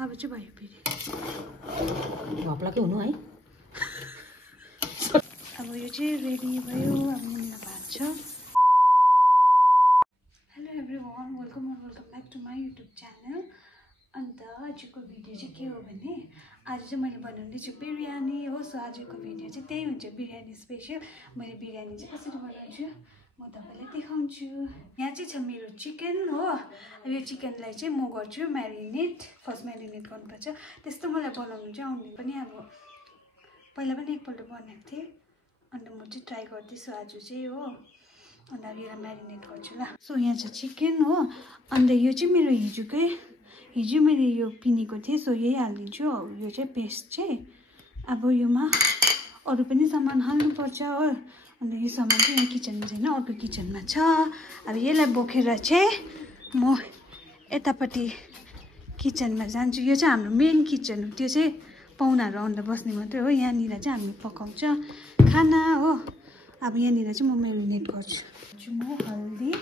अब चाहिँ भयो फेरि भप्लाकै हुनु है अब यो चाहिँ रेडी भयो अब मेरो भात छ hello everyone welcome back to my YouTube channel अन्त आजको भिडियो चाहिँ के हो भने आज चाहिँ मैले बनाउँदैछु बिरयानी हो सो आजको भिडियो चाहिँ त्यही हुन्छ बिरयानी स्पेसल मैले बिरयानी चाहिँ कसरी बनाउँछु म तपाईलाई देखाउँछु यहाँ चाहिँ छ मेरो चिकन हो अब यो चिकनलाई चाहिँ म गर्छु म्यारिनेट फर्स्ट म्यारिनेट गर्नुपर्छ त्यस्तो मलाई बनाउनु चाहिँ आउँदैन पनि अब पहिला पनि एकपल्ट बनाएको थिएँ अन्त म चाहिँ ट्राई गर्दैछु आज चाहिँ हो अन्त अब यसलाई म्यारिनेट गर्छु ल सो यहाँ छ चिकन हो अन्त यो चाहिँ मेरो हिजो मैले यो पिनेको थिएँ सो यही हालिदिन्छु यो चाहिँ पेस्ट चाहिँ अब योमा अरू पनि सामान हाल्नुपर्छ हो अन्त यो सामान चाहिँ यहाँ किचनमा छैन अर्को किचनमा छ अब यसलाई बोकेर चाहिँ म यतापट्टि किचनमा जान्छु यो चाहिँ हाम्रो मेन किचन हो त्यो चाहिँ पाहुनाहरू आउँदा बस्ने मात्रै हो यहाँनिर चाहिँ हामी पकाउँछ खाना हो अब यहाँनिर चाहिँ म म्यारिनेट गर्छु म हल्दी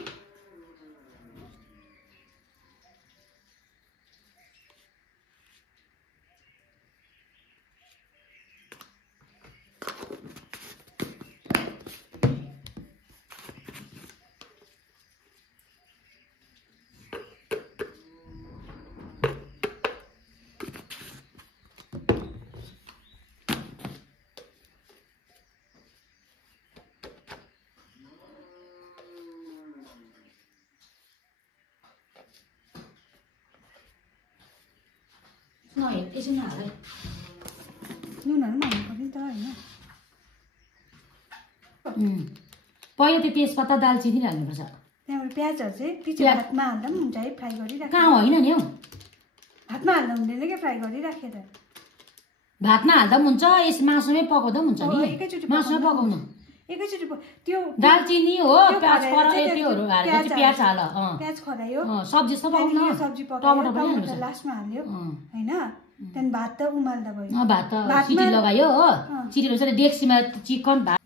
यसो नहाल नुनहरू पनि हाल्नु पर्यो नि त होइन पहिला त्यो तेजपत्ता दालचिनी हाल्नुपर्छ त्यहाँबाट प्याजहरू चाहिँ पछि भातमा हाल्दा पनि हुन्छ है फ्राई गरिराखेर कहाँ होइन नि हौ भातमा हाल्दा हुँदैन क्या फ्राई गरिराखेर भातमा हाल्दा पनि हुन्छ यस मासुमै पकाउँदा पनि हुन्छ नि मासुमै पकाउनु एकैचोटि त्यो दालचिनी हो प्याज खरायो त्योहरू हालेर चाहिँ प्याज हाल प्याज खरायो सब्जी जस्तो पकाउनु सब्जी टमाटर पनि हाल्नु लास्टमा हाल्यो होइन त्यहाँदेखि भात त उमाल्दा भयो भात त सिटी लगायो हो सिटी लगाएर डेक्सीमा चिकन भात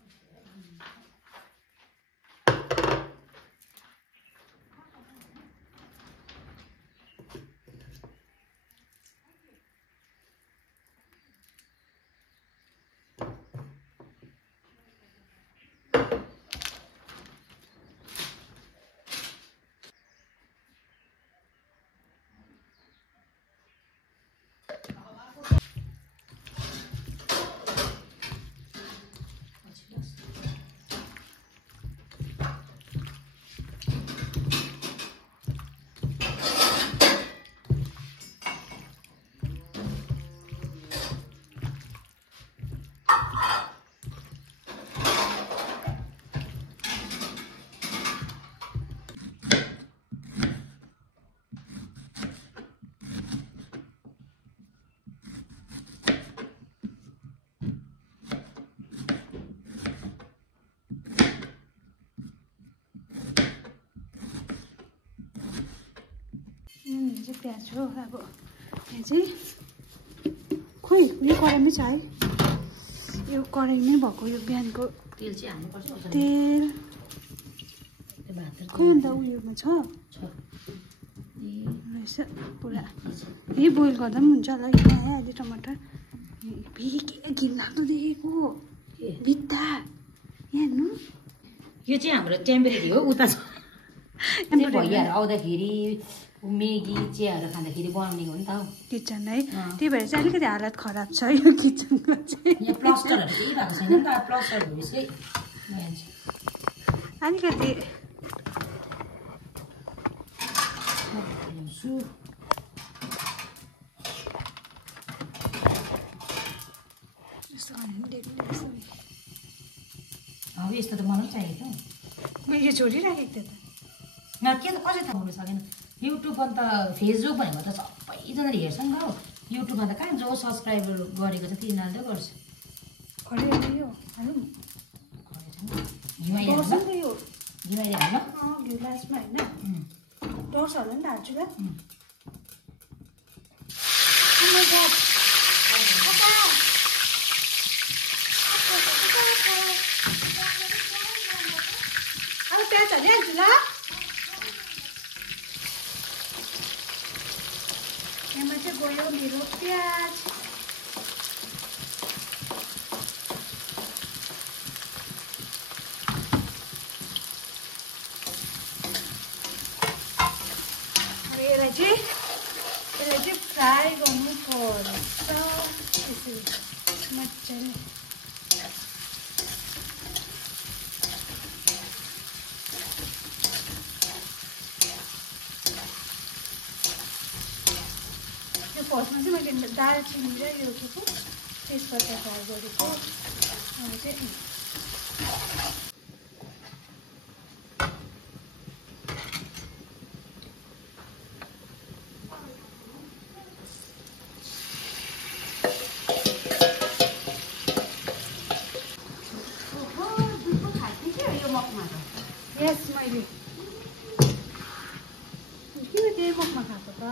चाहिँ प्याज हो अब यहाँ चाहिँ खोइ यो कराईमै छ है यो कराई नै भएको यो बिहानको तेल चाहिँ हाल्नुपर्छ तेल खोइ अन्त उयोमा छ रहेछ पुरा यही बोइल गर्दा पनि हुन्छ होला यहाँ आयो अहिले टमाटर फेरि के घिनलाग्दो देखेको भित्ता यहाँ हेर्नु यो चाहिँ हाम्रो टेम्परेरी हो उता छ भैयाहरू आउँदाखेरि मेगी चियाहरू खाँदाखेरि बनाउने हो नि त किचन है त्यही भएर चाहिँ अलिकति हालत खराब छ यो किचनको चाहिँ यहाँ प्लास्टरहरू केही भएको छैन नि त प्लास्टर भएपछि अलिकति अब यस्तो त मलाई पनि चाहिएको मैले यो छोडिराखेको थिएँ त के त कसै थाहा हुनु सकेन युट्युबमा त फेसबुक भनेको त सबैजनाले हेर्छन् नि त युट्युबमा त कहाँ जो सब्सक्राइबर गरेको छ तिनीहरूले त गर्छ घिमाइले हाल्नु घिउ लास्टमा होइन डर्स हाल्नु नि त हाल्छु ल अब प्याज हालिहाल्छु ल गयो मेरो प्याज। यसलाई चाहिँ फ्राई गर्नुपर्छ यसरी मजाले। यो फर्स्टमा चाहिँ मैले दालचिनी र यो के पो तेजपत्ता फ्राई गरेको। अब चाहिँ यस मैले किन त्यही बोक्मा खाएको त।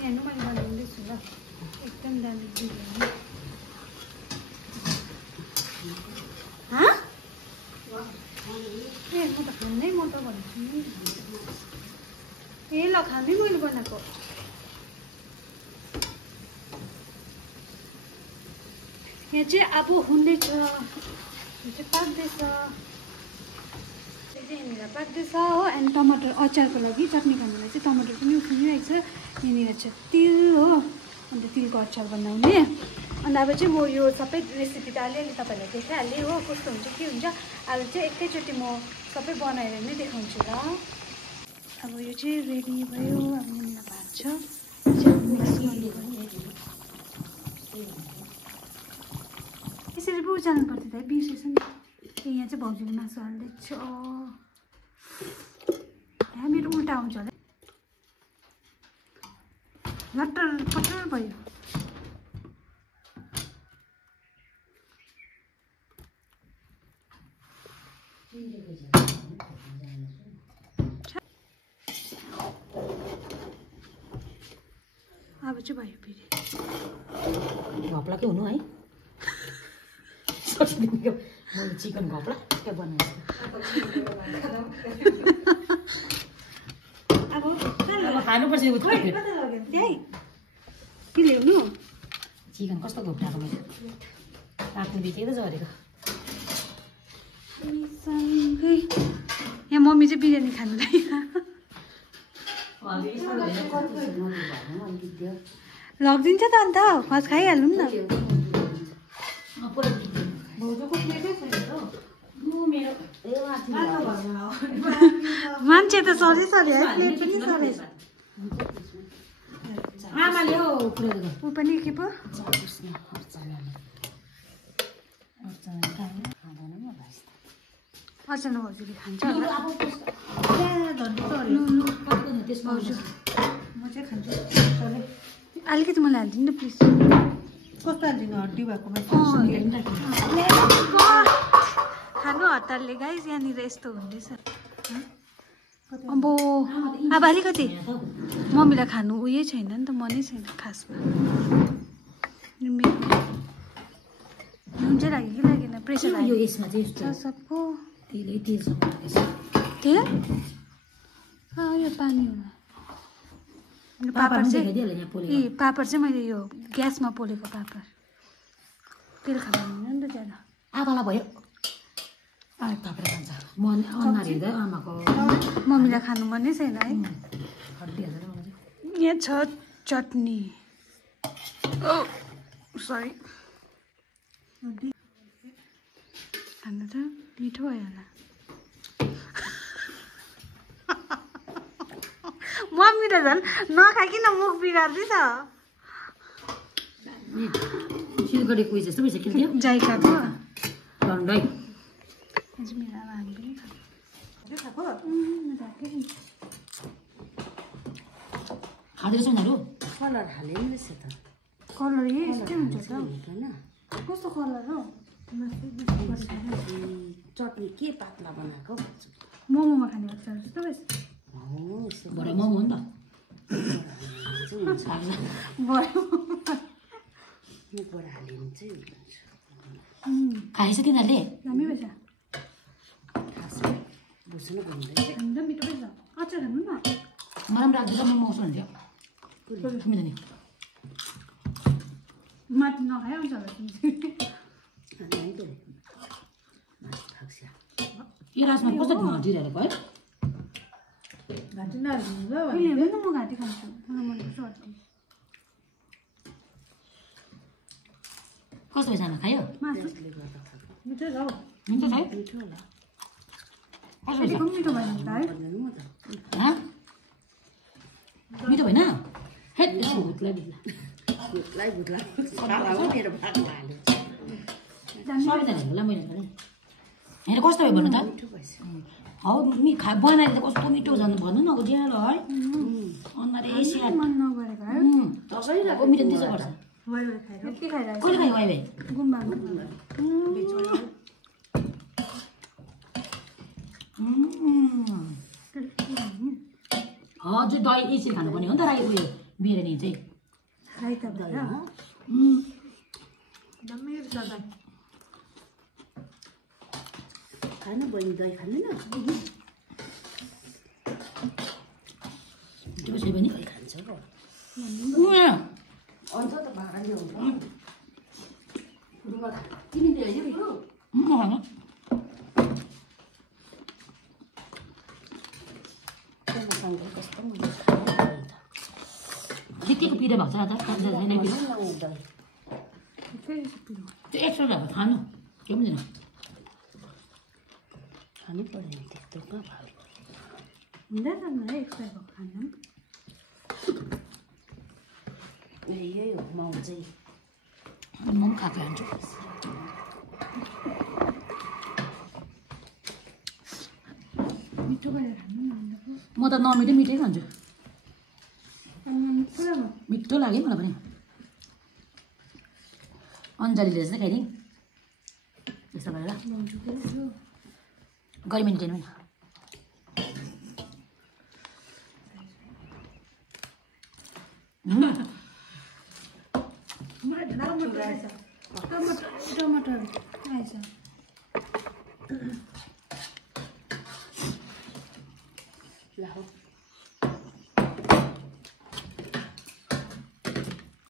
हेर्नु मैले बनाउँदैछु ल एकदम दामी बिरयानी। ए म त खान्नै म त भन्छु नि। ए ल खानै मैले बनाएको। यहाँ चाहिँ अब हुँदैछ, यो चाहिँ पाक्दैछ, यहाँनिर पाक्दैछ हो। अनि टमाटर अचारको लागि चटनी खानुलाई चाहिँ टमाटर पनि उफ्रिरहेको छ। यहाँनिर चाहिँ तिल हो, अन्त तिलको अचार बनाउने। अनि अब चाहिँ म यो सबै रेसिपी त अलिअलि तपाईँहरूलाई देखाइहालेँ हो, कस्तो हुन्छ के हुन्छ। अब चाहिँ एकैचोटि म सबै बनाएर नै देखाउँछु ल। अब यो चाहिँ रेडी भयो। अब यहाँनिर भात छ, मिक्स गर्नु। यसरी पो उचाल्नु पर्थ्यो त, बिर्सेछ नि। यहाँ चाहिँ भाउजूले मासु हाल्दैछ। यहाँ मेरो उल्टा आउँछ होला, लट्टर पट्टर भयो। अब चाहिँ भयो फेरि घप्लाकै हुनु है। मैले चिकन घप्ला क्या बनाएको। अब खानुपर्छ के ल्याउनु। चिकन कस्तो घोप्टाएको मैले राख्ने बित्तिकै त झरेको। यहाँ मम्मी चाहिँ बिरयानी खानु लगिदिन्छ त अन्त फर्स्ट खाइहालौँ न। मान्छे त सरी सरी है, प्लेट पनि सरी। आमाले ऊ पनि के पो अचानक भाउजूले खान्छ होला। म चाहिँ खान्छु। अलिकति मलाई हालिदिनु न प्लिज। कस्तो हालिदिनु? हड्डी भएकोमा खानु हतारले गाइस। यहाँनिर यस्तो हुँदैछ। अब अब अलिकति मम्मीलाई खानु उयो छैन नि त, मनै छैन खासमा। नुन चाहिँ लाग्यो कि लागेन, प्रेसर यो यसमा चाहिँ यस्तो सबको तेलै तेलसँग तेल। यो पानी होला। पापड चाहिँ ए पापड चाहिँ मैले यो ग्यासमा पोलेको पापड। तेल खाँदैन नि त ज्यादा। आमालाई भयो पापड खान्छ। म अनुहार हेर्दा आमाको मम्मीलाई खानु मनै छैन है। हड्डी हालेर यहाँ छ चटनी। सरी खानु त मिठो भयो होला। मम्मी त झन् नखाइकन मुख बिगार्दैछ। सिलगढी कोही जस्तो भइसक्यो त्यो जाइकाको झन्डै। मेरो अब हामी पनि खाएको खाँदैछ उनीहरू। कलर हाल्यो नि रहेछ त। कलर यस्तै हुन्छ त। कस्तो कलर हो चटनी के पातला बनाएको मोमोमा खाने अचार जस्तो भएछ भरे मोमो हो नि त भयो मुखबाट हाल्यो भने चाहिँ खाएछ तिनीहरूले दामी भएछ खासमा बुझ्नु भन्दैछ खानु त मिठो भएछ अचार खानु न मलाई पनि राख्दै मोमो आउँछ भन्थ्यो तिमी त नि माथि नखाए आउँछ होला तिमी यो राजमा कस्तो ढिँडोहरू भयो कहिले हेर्नु न म घाँटी खान्छु मलाई मनपर्छ घाँटी कस्तो भएछ आमा खायो मासु मिठो छ हौ मिठो छ है मिठो होला कस्तो यतिको पनि मिठो भएन त है हँ मिठो भएन हेट यसो भुत्ला भुत्ला मेरो भागमा हाल्यो सबैजना होला मैले भने हेर कस्तो भयो भन्नु त मिठो भएछ हौ बनाएर त कस्तो मिठो झन् भन्नु न अब ज्यालो है अनुहार एसिया मन नगरेको है तपाईँको मिठो त्यसो गर्छ यति खाइरहेको कहिले खायो भाइ गुम्बामा हजुर दही यसरी खानुपर्ने हो नि त राई उयो बिरयानी चाहिँ राइता भएर खानु बहिनी दही खाँदैन त्यो चाहिँ पनि दही खान्छ पो अन्त त भाडा ल्याउँछ तिमी ल्याइदियो कस्तो ठिकैको पिरो भएको छ त छैन पिरो त्यो एक्स्ट्रा भएको खानु त्यो पनि छैन खानु पर्ने त्यस्तो कहाँ भयो हुँदैन है एक्स्ट्रा भएको खाना यही हो माउ चाहिँ म पनि खाएको खान्छु मिठो गरेर खानु न म त नमिठै मिठै खान्छु पुरा भयो मिठो लाग्यो मलाई पनि अन्जलीले चाहिँ खाइदिउँ त्यस्तो गरेर गरिमेन टेन टमाटर आएछ